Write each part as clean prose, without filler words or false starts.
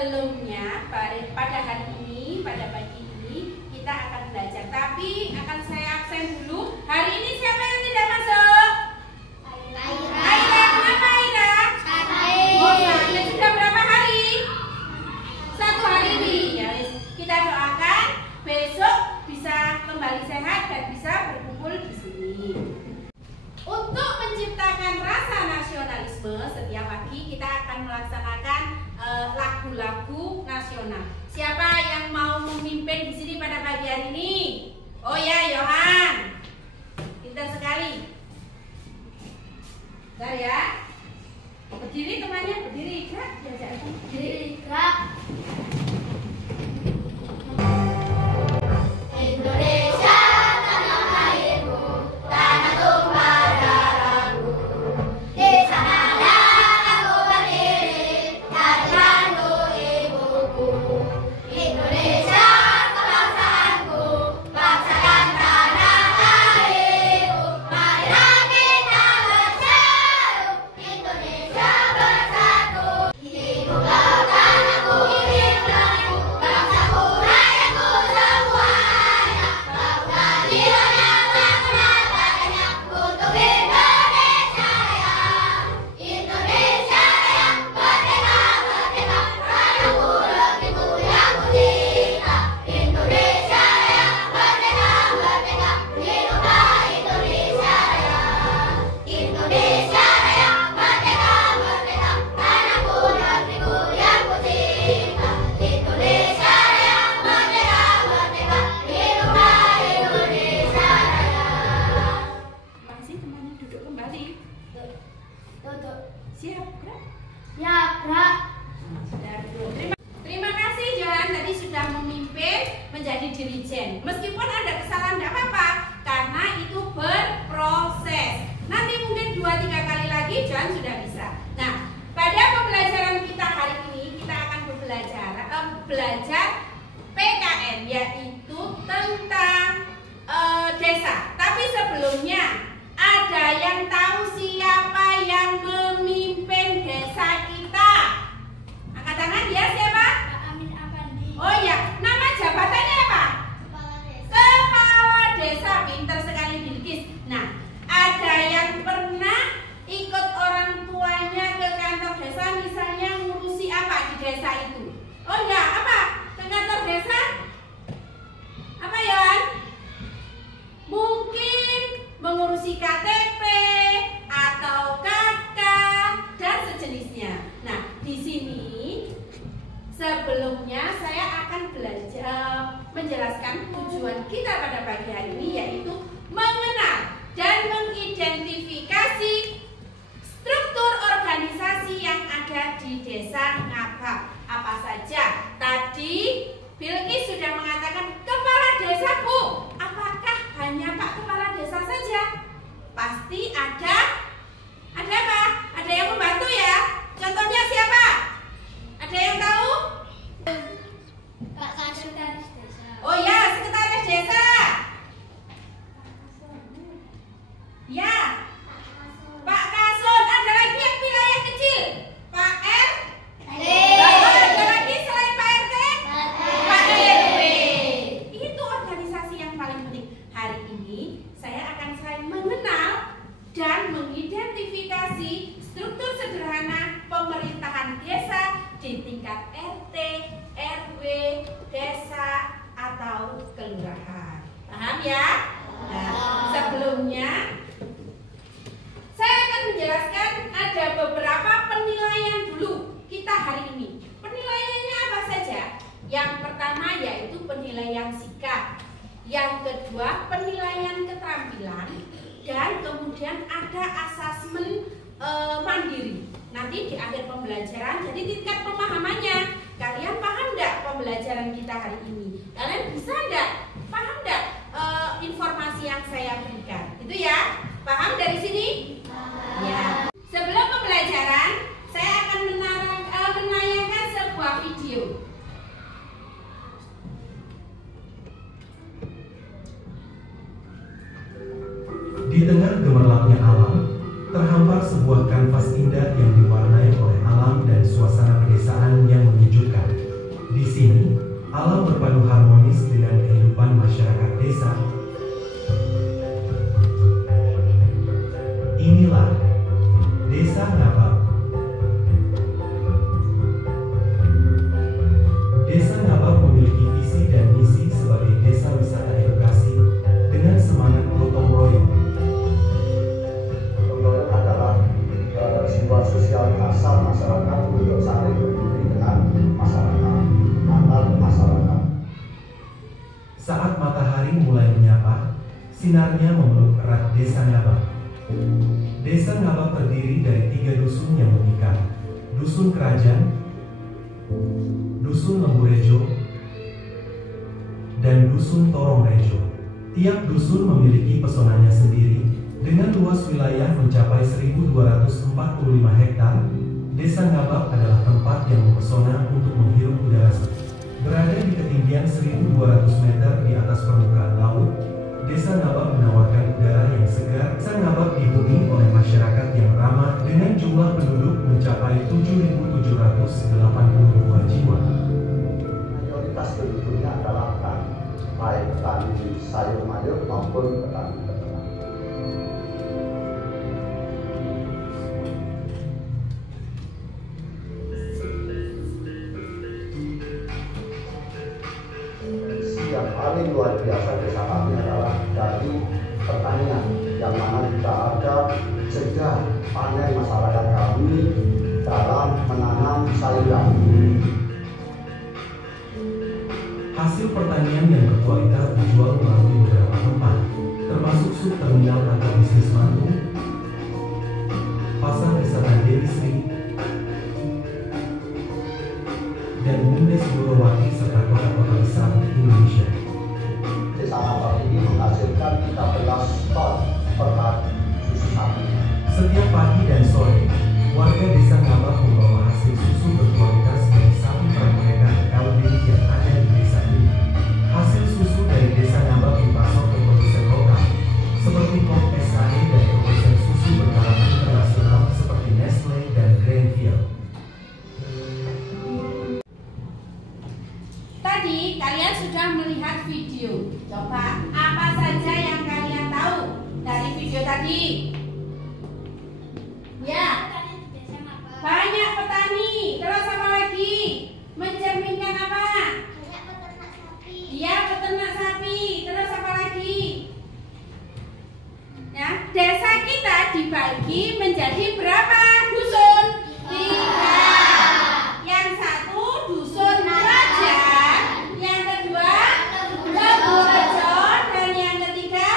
sebelumnya pada hari ini, pada pagi ini kita akan belajar. Tapi akan saya absen dulu. Hari ini siapa yang tidak masuk? Aira. Kenapa Aira? Oh, sakit sudah berapa hari? 1 hari ini. Ya, kita doakan besok bisa kembali sehat dan bisa berkumpul di sini. Untuk menciptakan rasa nasionalisme, setiap pagi kita akan melaksanakan lagu-lagu nasional. Siapa yang mau memimpin di sini pada pagi hari ini? Oh ya, Yohan. Pintar sekali. Bentar ya. Berdiri temannya, berdiri. Gerak, berdiri. Gerak. Terima kasih Johan, tadi sudah memimpin menjadi dirijen. Meskipun ada kesalahan tidak apa-apa, karena itu berproses. Nanti mungkin 2-3 kali lagi Johan sudah bisa. Nah, pada pembelajaran kita hari ini kita akan belajar PKN, yaitu tentang desa. Tapi sebelumnya ada yang tahu siapa yang memimpin desa kita? Angkat tangan ya, siapa? Pak Amin Afandi. Oh ya, nama jabatannya apa? Kepala Desa. Pintar sekali Bilkis. Nah, ada yang pernah ikut orang tuanya ke kantor desa, misalnya ngurusi apa di desa itu? Oh ya, apa? Ke kantor desa? Apa Yon? Mungkin mengurusi KTP atau KK dan sejenisnya. Nah, di sini sebelumnya saya akan menjelaskan tujuan kita pada pagi hari ini, yaitu mengenal dan mengidentifikasi struktur organisasi yang ada di desa Ngabak. Apa saja? Tadi Bilkis sudah mengatakan kepala desa, Bu. Apakah hanya Pak Kepala Desa saja? Pasti ada apa? Ada yang membantu ya? Contohnya siapa? Ada yang tahu? Pak Sekretaris Desa. Oh ya, Sekretaris Desa. Ya, Pak Kason. Ada lagi yang wilayah kecil? Pak RT. Ada lagi selain Pak RT? Pak RW. Itu organisasi yang paling penting. Hari ini saya akan selain mengenal dan mengidentifikasi struktur sederhana pemerintahan desa di tingkat RT, RW, desa, atau kelurahan. Paham ya? Nah, sebelumnya saya akan menjelaskan ada beberapa penilaian dulu kita hari ini. Penilaiannya apa saja? Yang pertama yaitu penilaian sikap. Yang kedua penilaian keterampilan. Dan kemudian ada asesmen mandiri. Nanti di akhir pembelajaran, jadi tingkat pemahamannya. Kalian paham enggak pembelajaran kita hari ini? Kalian bisa enggak? Paham enggak informasi yang saya berikan? Itu ya? Paham dari sini? Ya. Sebelum pembelajaran, saya akan menayangkan sebuah video. Di tengah gemerlapnya alam, terhampar sebuah kanvas indah yang diwarnai oleh alam dan suasana pedesaan yang menyejukkan. matahari mulai menyapa, sinarnya memeluk erat Desa Ngabak. Desa Ngabak terdiri dari 3 dusun yang mengikat: Dusun Kerajaan, Dusun Lemburejo, dan Dusun Torongrejo. Tiap dusun memiliki pesonanya sendiri, dengan luas wilayah mencapai 1.245 hektar. Desa Ngabak adalah tempat yang mempesona untuk menghirup udara segar. Berada di ketinggian 1.200 meter di atas permukaan laut, Desa Ngabak menawarkan udara yang segar. Desa Ngabak dihuni oleh masyarakat yang ramah dengan jumlah penduduk mencapai 7.782 jiwa. Mayoritas penduduknya adalah petani, baik petani sayur mayur maupun petani peternak. Yang paling luar biasa desa kami adalah dari pertanian, yang mana tidak ada jeda panen masyarakat kami dalam menanam sayuran. Hasil pertanian yang berkualitas dijual melalui beberapa tempat, termasuk subterminal atau bisnis mantu, pasar wisata Dewi Sri, dan Bumdes Burowati serta kota-kota besar di Indonesia. Desa Ngabak ini menghasilkan 13 ton per hari susu sapi. Setiap pagi dan sore, warga Desa Ngabak membawa hasil susu berkualitas dari sapi perah mereka LB yang ada di desa ini. Hasil susu dari Desa Ngabak dipasok ke produsen lokal, seperti Pop SAE dan produsen susu bertaraf internasional seperti Nestle dan Greenfield. Tadi kalian sudah melihat video. Coba apa saja yang kalian tahu dari video tadi? Ya, Petani di Desa Ngabak. banyak petani. Terus apa lagi? Mencerminkan apa? Banyak peternak sapi. Iya, peternak sapi. Terus apa lagi? Ya, desa kita dibagi menjadi berapa dusun? 3. Yang satu dusun Kerajaan, yang kedua Lemburejo, dan yang ketiga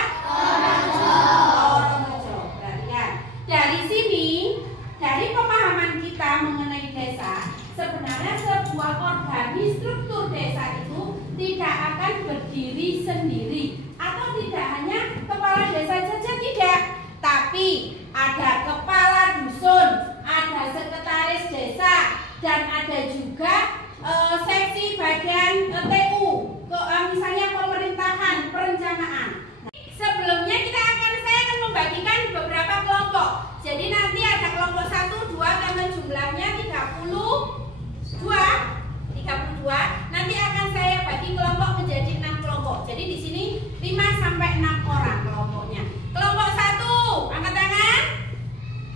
Torongrejo. Perhatikan. Dari sini, dari pemahaman kita mengenai desa, sebenarnya sebuah organisasi struktur desa itu tidak akan berdiri sendiri, atau tidak hanya kepala desa saja, tidak, tapi ada kepala dusun, ada sekretaris desa, dan ada juga seksi bagian TU, misalnya pemerintahan, perencanaan. Sebelumnya saya akan membagikan beberapa kelompok. Jadi nanti ada kelompok 1, 2, karena jumlahnya 32. Nanti akan saya bagi kelompok menjadi 6 kelompok. Jadi di sini 5 sampai 6 orang kelompoknya. Kelompok 1, angkat tangan.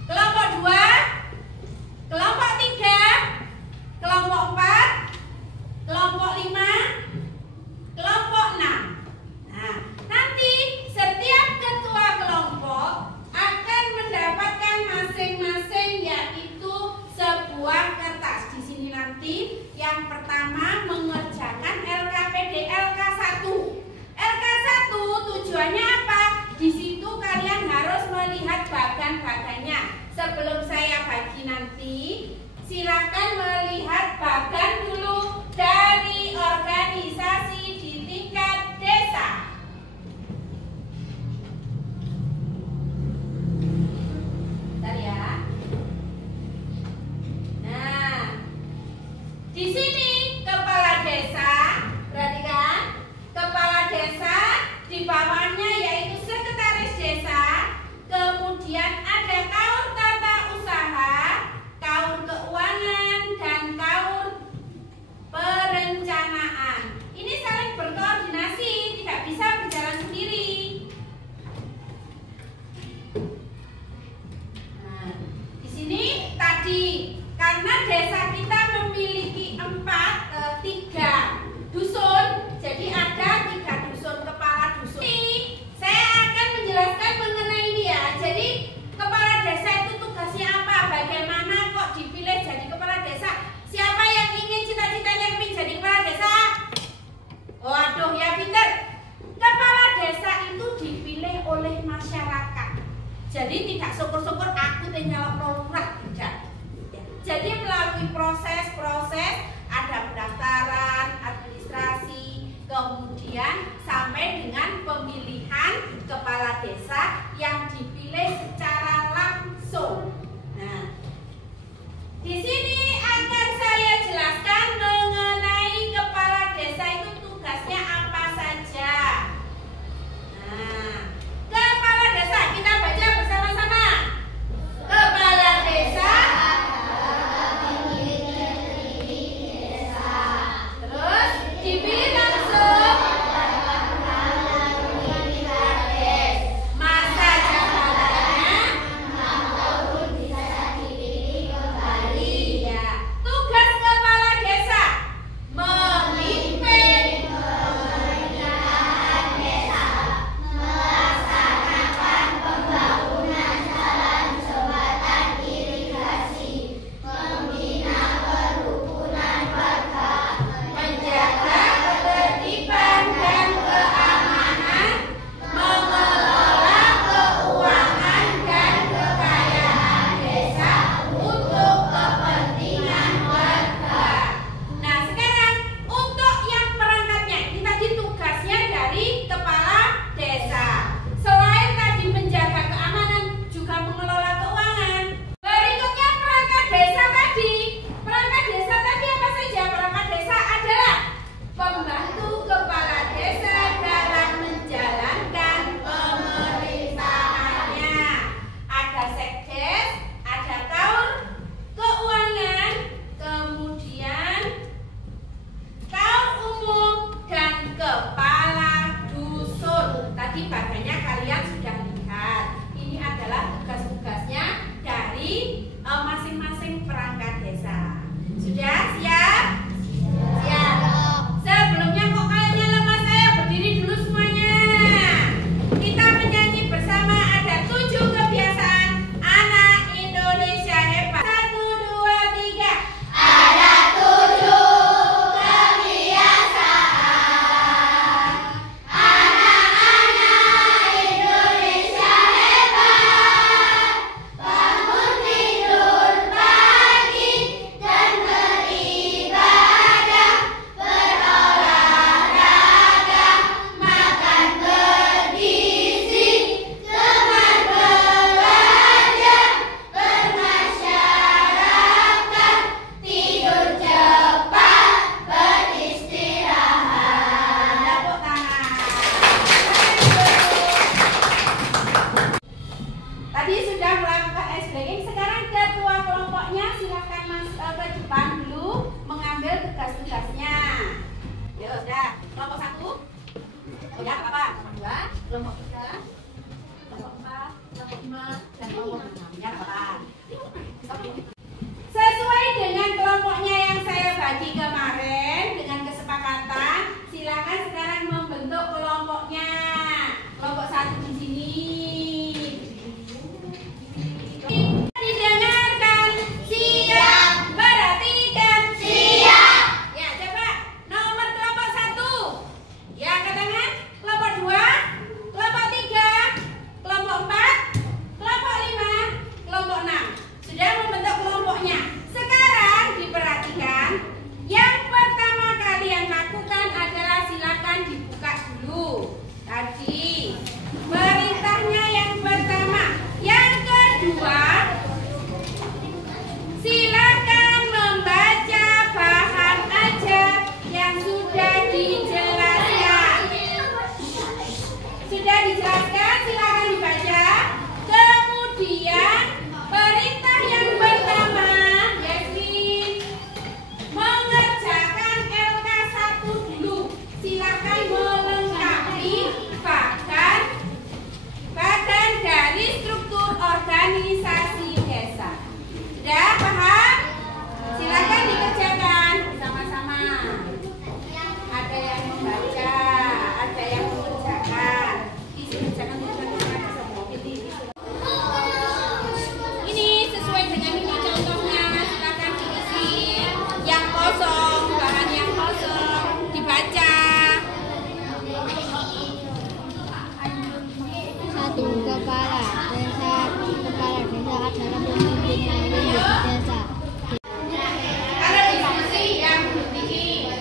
Kelompok 2, kelompok 3, kelompok 4, kelompok 5, kelompok 6. Nah, nanti setiap ketua kelompok akan mendapatkan masing-masing yaitu sebuah kertas. Di sini nanti yang pertama mengerjakan LKPD LK1. LK1 tujuannya apa? Di situ kalian harus melihat bagan-bagannya. Sebelum saya bagi nanti, silakan melihat bagan dulu dari organisasi di tingkat desa. Bentar ya. Nah, di sini kepala desa, perhatikan, kepala desa di bawahnya yaitu sekretaris desa, kemudian ada kaur tata usaha, kaur keuangan, dan kaur perencanaan. Ini saling berkoordinasi, tidak bisa berjalan sendiri. Nah, di sini tadi karena desa kita memiliki 3 dusun, jadi ada 3 dusun kepala dusun. Ini yang membaca, ada yang mengerjakan. Isi kerjakan tugas semua. Ini sesuai dengan ini contohnya, silakan diisi. Yang kosong, bahan yang kosong dibaca. Satu, kepala desa adalah pemimpin desa. Ada diskusi yang begini.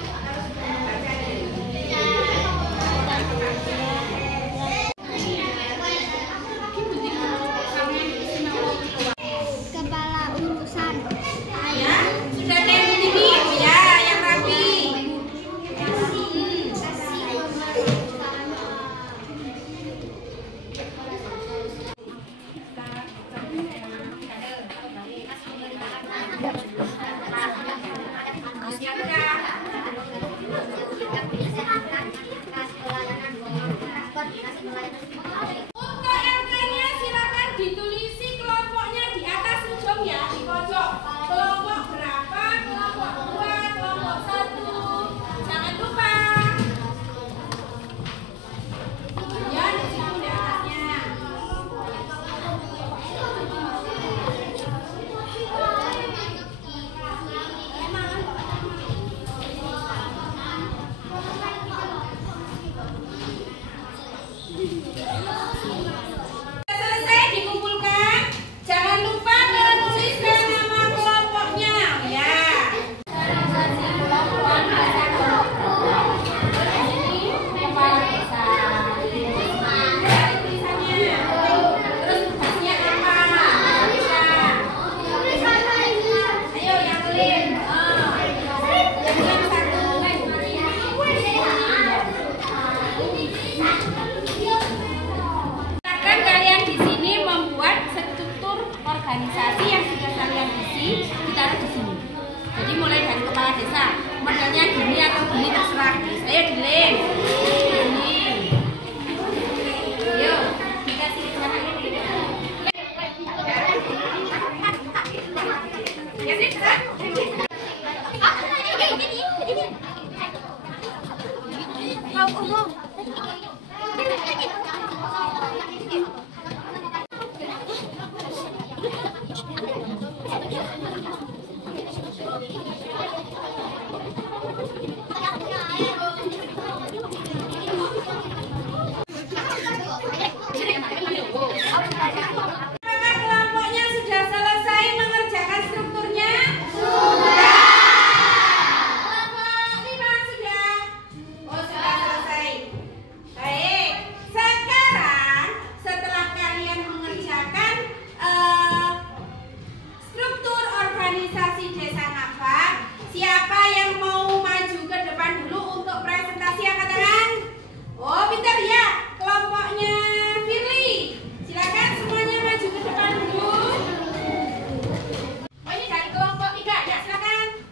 Kepala urusan. Ya, sudah ada yang begini? Oh ya, yang rapi. Untuk RK-nya silakan ditulisi kelompoknya di atas ujung ya, di pojok. Kelompok berapa, kelompok 2, kelompok 1. Jangan lupa. Ya, di situ di atasnya. Selesai dikumpulkan, jangan lupa menuliskan nama kelompoknya ya. Kepala desa. Tulisannya. Terus tugasnya apa? Ayo yang tulis. Yang satu. Silakan kalian di sini membuat struktur organisasi yang sudah kalian isi, ditaruh di sini. Jadi mulai dari kepala desa, modelnya gini atau gini terserah. Ayo dilem. Ini. Yuk, dikasih cara ini. Ya sih, apakah kelompoknya sudah selesai mengerjakan strukturnya? Sudah. Kelompok 5 sudah? Oh, sudah selesai. Baik. Sekarang setelah kalian mengerjakan struktur organisasi Desa Ngabak, siapa yang mau maju ke depan dulu untuk presentasi angkat tangan? Oh, pintar ya. Kelompoknya Firly. Silakan semuanya maju ke depan dulu. Oh, ini dari kelompok 3. Ya, silakan.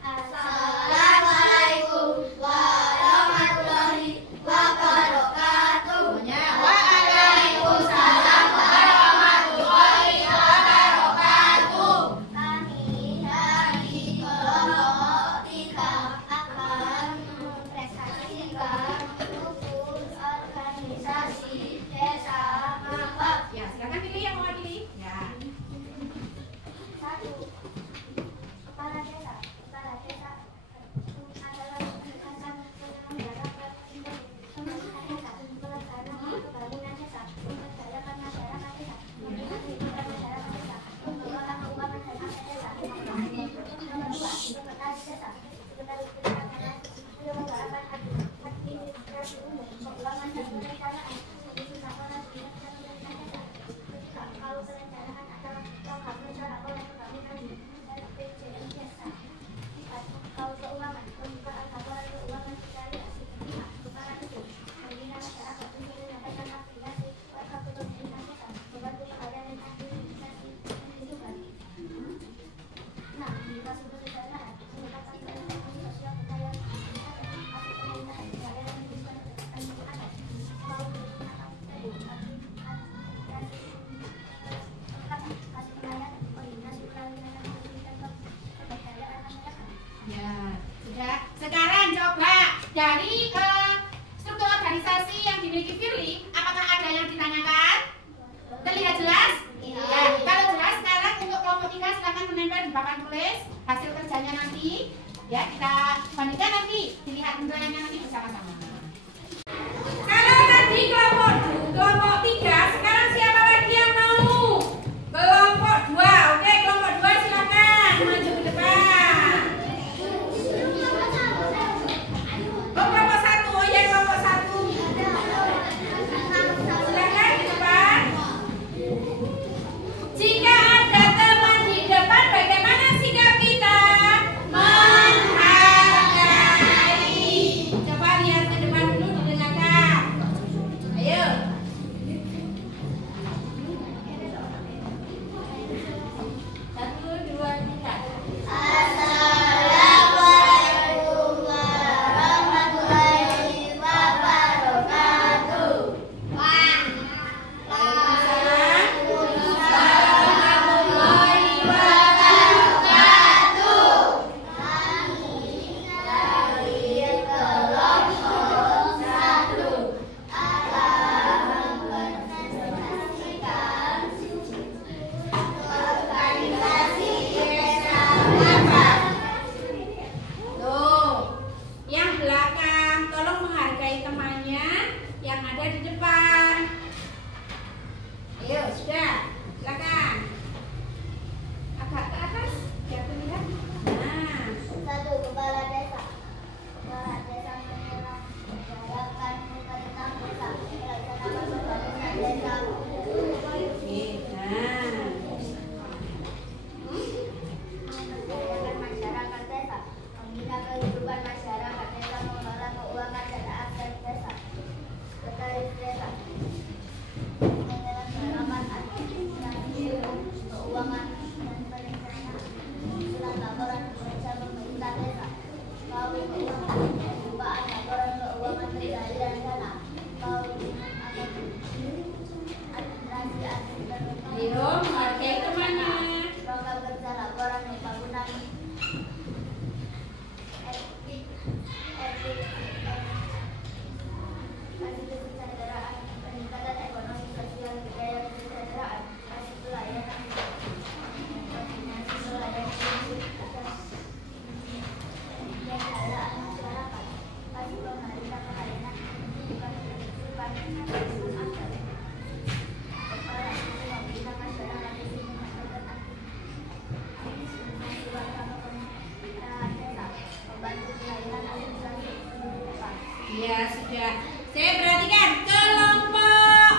Assalamualaikum warahmatullahi wabarakatuh. Waalaikumsalam warahmatullahi wabarakatuh. Kami dari kelompok 3 akan mempresentasikan struktur organisasi desa Ngabak. Ya, silakan pilih yang mewakili. Ya. 1. Kepala desa. Kepala desa adalah penyelenggara pembangunan desa, pelaksanaan pembangunan desa, memberdayakan masyarakat desa, memberikan hiburan masyarakat desa, mengelola keuangan dan aset desa. Nomor 2, sekretaris desa. Sekretaris desa adalah menyelenggarakan administrasi umum, keuangan dan perencanaan, mengisi laporan kinerja pemerintahan desa. Ketiga, kalau perencanaan adalah lengkap rencana oleh pembangunan RPJM desa. 4, kalau keuangan, pembukaan laporan keuangan variasi pihak, kepala gedung, membina masyarakat untuk menyampaikan aspirasi warga ke pemerintahan desa, membantu pengadaan dan administrasi kehidupan. 6, infrastruktur kesejahteraan, meningkatkan pelayanan sosial budaya, aspek pemerintahan, pelayanan pendidikan dan kesehatan, kalau menggunakan administrasi kasih pelayanan, koordinasi pelayanan pendidikan, pemberdayaan masyarakat. Ya, sudah. Sekarang coba dari struktur organisasi yang dimiliki Firly, apakah ada yang ditanyakan? Terlihat jelas? Ya, kalau jelas sekarang untuk kelompok 3 silakan menempel di papan tulis hasil kerjanya nanti. Ya, kita bandingkan nanti, dilihat penilaiannya nanti bersama-sama. Kalau tadi kelompok 3, sekarang siapa lagi yang mau? Kelompok 2, oke, kelompok 2 silakan maju ke depan. Oh, kelompok 1, oh ya kelompok 1. Silakan di depan. Jika ada teman di depan, bagaimana sikap kita? Menghargai. Coba lihat ke depan dulu, didengarkan. Ayo. 1, 2, 3. Assalamualaikum warahmatullahi wabarakatuh. Warahmatullahi wabarakatuh. Kami dari kelompok 1 akan mempresentasikan organisasi desa lapang. Tuh, yang belakang tolong menghargai temannya yang ada di depan. Ayo, sudah, silakan. Agak ke atas, biar terlihat. Nah, 1. Kepala desa. Kepala desa menyelenggarakan pemerintahan desa, melaksanakan pembangunan desa. oke, nah. Memberdayakan masyarakat desa, membina kehidupan masyarakat desa, mengelola keuangan dan aset desa. Sekretaris desa menyelenggarakan administrasi keuangan dan perencanaan, surat laporan kinerja pemerintah desa, pembukaan laporan keuangan pencairan dana, administrasi Ayo, menghargai temannya. program kerja laporan pembangunan kesejahteraan, peningkatan ekonomi sosial budaya kesejahteraan, kasih pelayanan, koordinasi pelayanan kesejahteraan masyarakat, kasih pemerintah pelayanan kehidupan akses. Kepala Divisi Pembina Masyarakat di sini melakukan administrasi warga pemerintahan desa, membantu pelayanan administrasi pendidikan. Ya, sudah. Saya perhatikan kelompok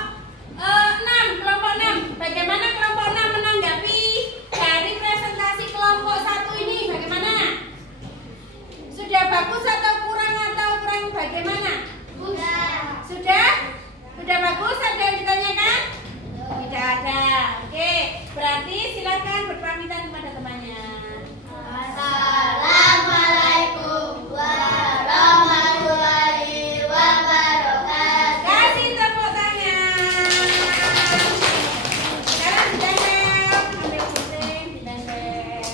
6, kelompok 6. Bagaimana kelompok 6 menanggapi dari presentasi kelompok 1 ini? Bagaimana? Sudah bagus atau kurang bagaimana? Sudah? Sudah bagus? Ada yang ditanyakan? Tidak ada. Oke, berarti silakan berpamitan kepada temannya. Assalamualaikum warahmatullahi wabarakatuh. Kasih tepuk tangan. Sekarang ditempel, ambil gunting, ditempel.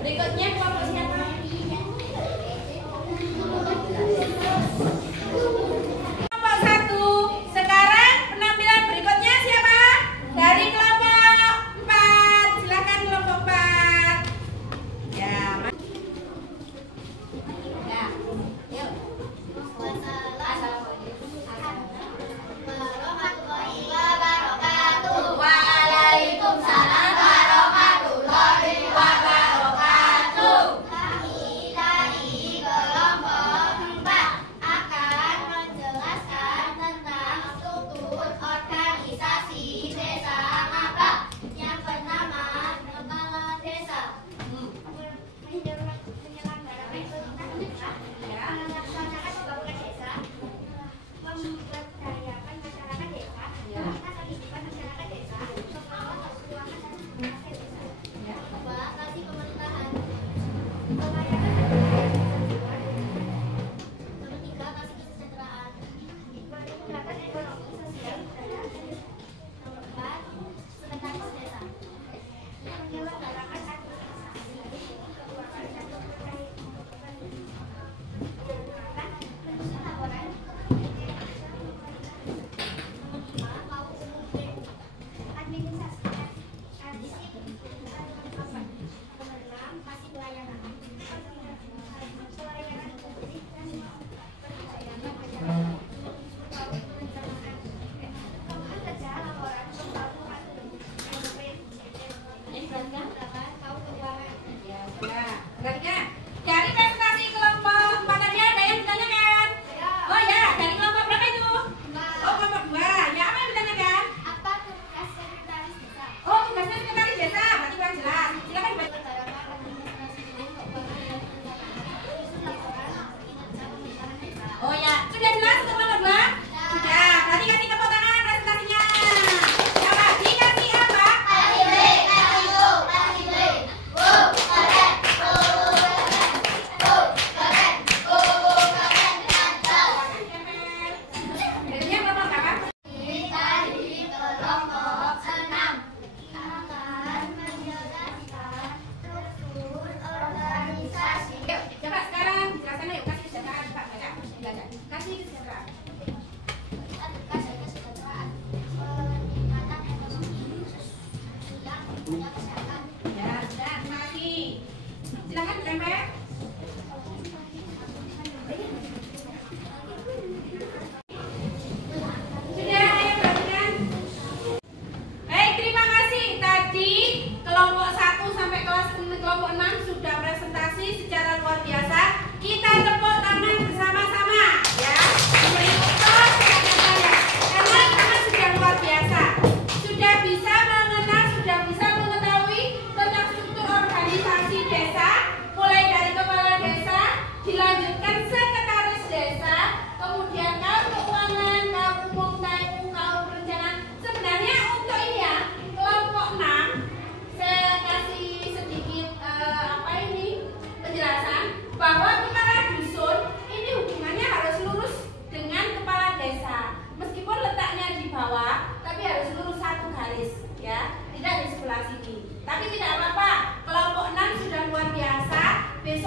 Berikutnya kelompok siapa? Kelompok 1. Sekarang penampilan berikutnya siapa? Dari kelompok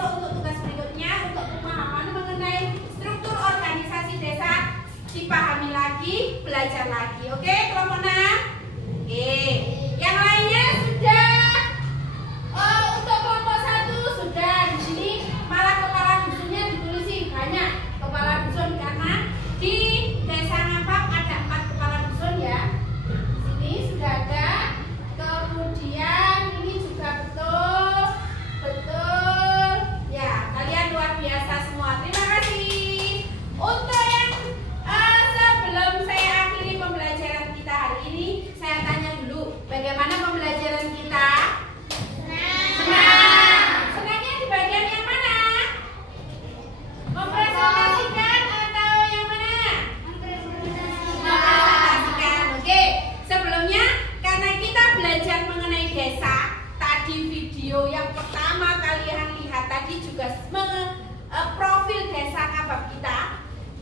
besok untuk tugas berikutnya untuk pemahaman mengenai struktur organisasi desa dipahami lagi, belajar lagi. Oke, kelompok 6. Oke, yang lainnya sudah. Untuk kelompok 1 sudah. Di sini malah kepala dusunnya ditulis banyak kepala dusun karena di Desa Ngabab ada 4 kepala dusun ya. Di sini sudah ada. Kemudian ini juga betul ya, kalian luar biasa semua. Terima kasih. Untuk yang sebelum saya akhiri pembelajaran kita hari ini, saya tanya dulu, bagaimana pembelajaran kita? Senang. Senangnya di bagian yang mana? Mempresentasikan atau yang mana? Mempresentasikan. Oke, sebelumnya karena kita belajar mengenai desa, tadi video yang pertama kalian lihat tadi juga profil desa Ngabab kita.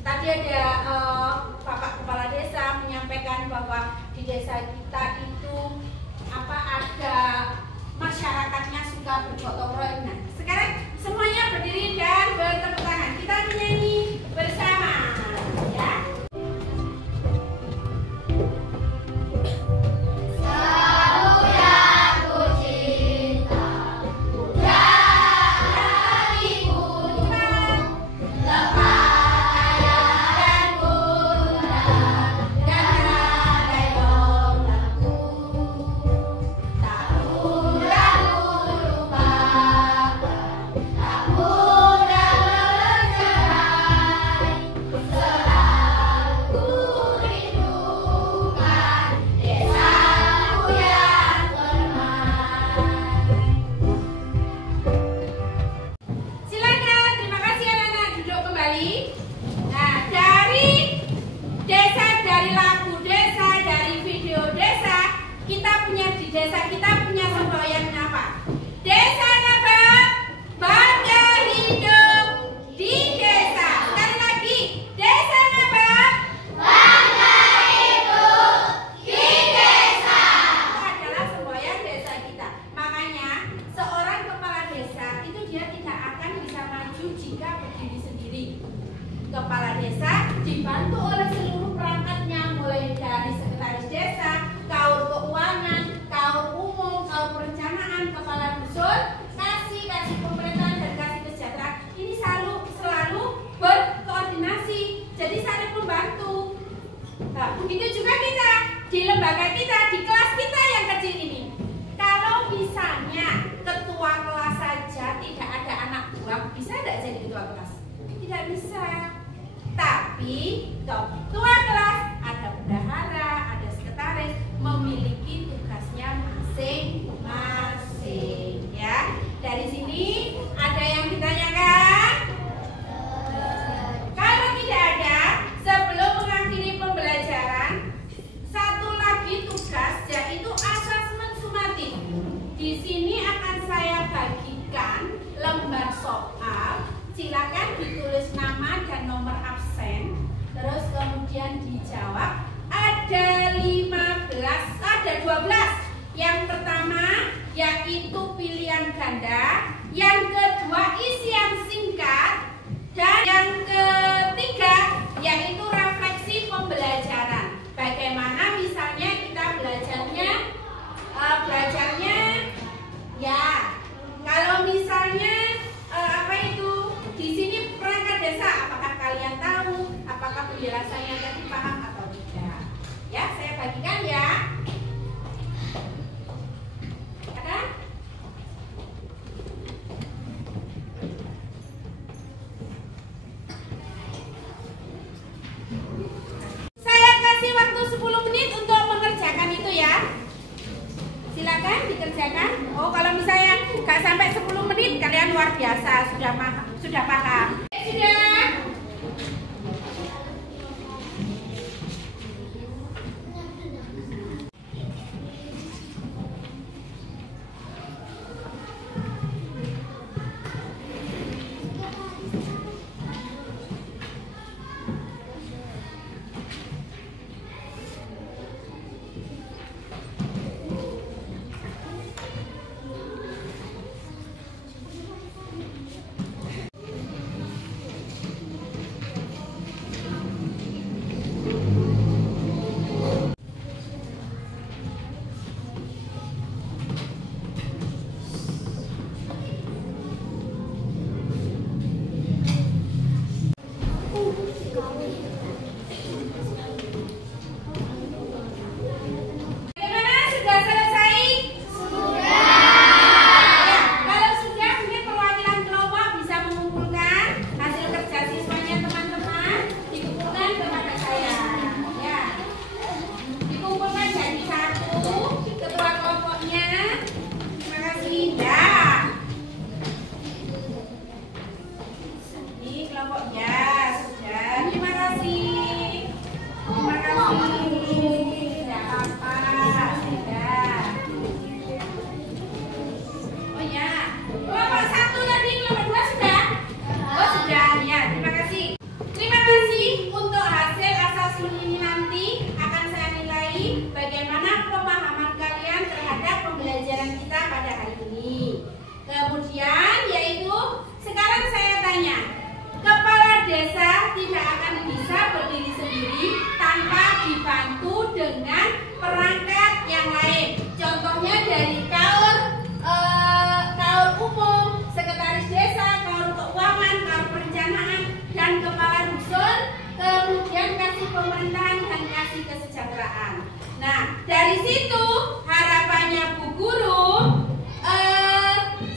Tadi ada Bapak Kepala Desa menyampaikan bahwa di desa kita itu ada masyarakatnya suka bergotong royong. Nah, sekarang semuanya berdiri dan bertepuk tangan. Kita menyanyi bersama, ya. Kepala desa dibantu oleh seluruh perangkatnya, mulai dari sekretaris desa, kaur keuangan, kaur umum, kaur perencanaan, kepala dusun, kasih pemerintahan dan kasih kesejahteraan. Ini selalu berkoordinasi, jadi saling membantu. Nah, begitu juga kita di lembaga kita, di kelas kita yang kecil ini. Kalau misalnya ketua kelas saja tidak ada anak buah, bisa tidak jadi ketua kelas? Tidak bisa. Tapi ketua kelas ada bendahara, ada sekretaris, memiliki tugasnya masing-masing, ya. Dari sini ada yang ditanyakan? Kalau tidak ada, sebelum mengakhiri pembelajaran, satu lagi tugas yaitu asesmen sumatif. Di sini akan saya bagikan lembar soal. Silakan ditulis nama dan nomor absen, terus kemudian dijawab. Ada 12. Yang pertama yaitu pilihan ganda, yang kedua isian singkat, dan yang ketiga yaitu refleksi pembelajaran. Bagaimana misalnya kita belajarnya ya, kalau misalnya di sini perangkat desa, apakah kalian tahu? Apakah penjelasannya tadi paham atau tidak? Ya, saya bagikan ya. Ada? Saya kasih waktu 10 menit untuk mengerjakan itu ya. Silakan dikerjakan. Oh, kalau misalnya nggak sampai 10 menit, kalian luar biasa, sudah paham. Sudah. assessment ini nanti akan saya nilai bagaimana pemahaman kalian terhadap pembelajaran kita pada hari ini. Kemudian yaitu sekarang saya tanya, kepala desa tidak akan bisa berdiri sendiri tanpa dibantu dengan perangkat yang lain. Contohnya dari kaur umum, sekretaris desa, kaur keuangan, kaur perencanaan, dan kepala dusun, kemudian kasih pemerintahan dan kasih kesejahteraan. Nah, dari situ harapannya Bu Guru,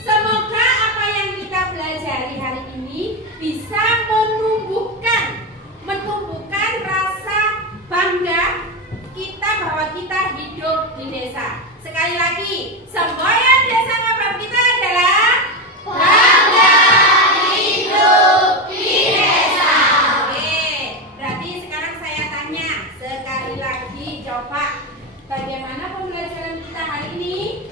semoga apa yang kita pelajari hari ini bisa menumbuhkan rasa bangga kita bahwa kita hidup di desa. Sekali lagi, semboyan Desa Ngabab kita adalah bangga hidup di desa. Oke, berarti sekarang saya tanya sekali lagi, coba bagaimana pembelajaran kita hari ini?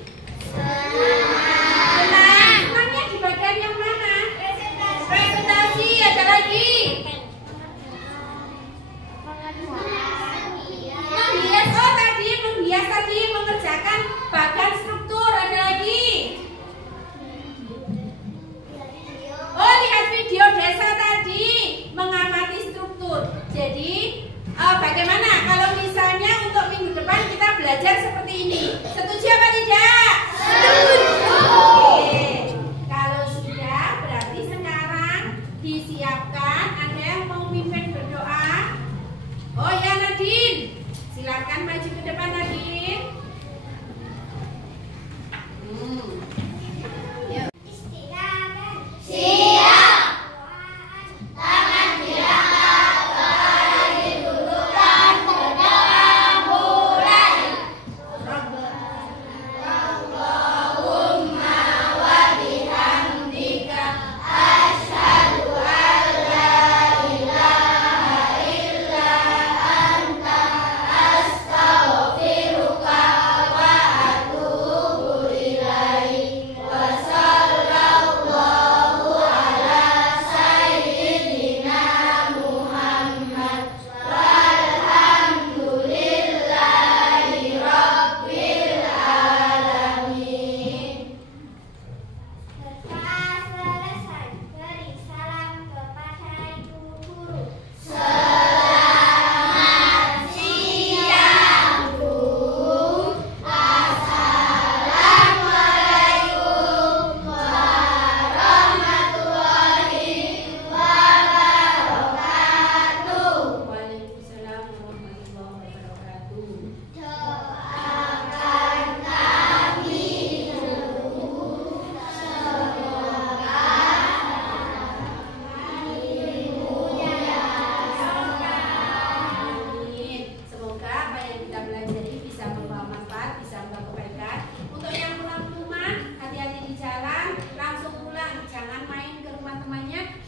Senangnya di bagian yang mana? Presentasi, ada lagi. Menghias tadi, mengerjakan bagan struktur, ada lagi. Oh, lihat video desa tadi, mengamati struktur. Jadi bagaimana kalau misalnya untuk minggu depan kita belajar seperti ini? Setuju apa tidak? Setuju. Oke. Kalau sudah, berarti sekarang disiapkan. Ada yang mau mimpin berdoa? Oh ya, Nadine, silakan maju ke depan, Nadine.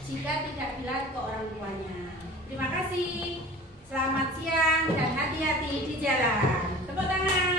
Jika tidak bilang ke orang tuanya. Terima kasih. Selamat siang dan hati-hati di jalan. Tepuk tangan.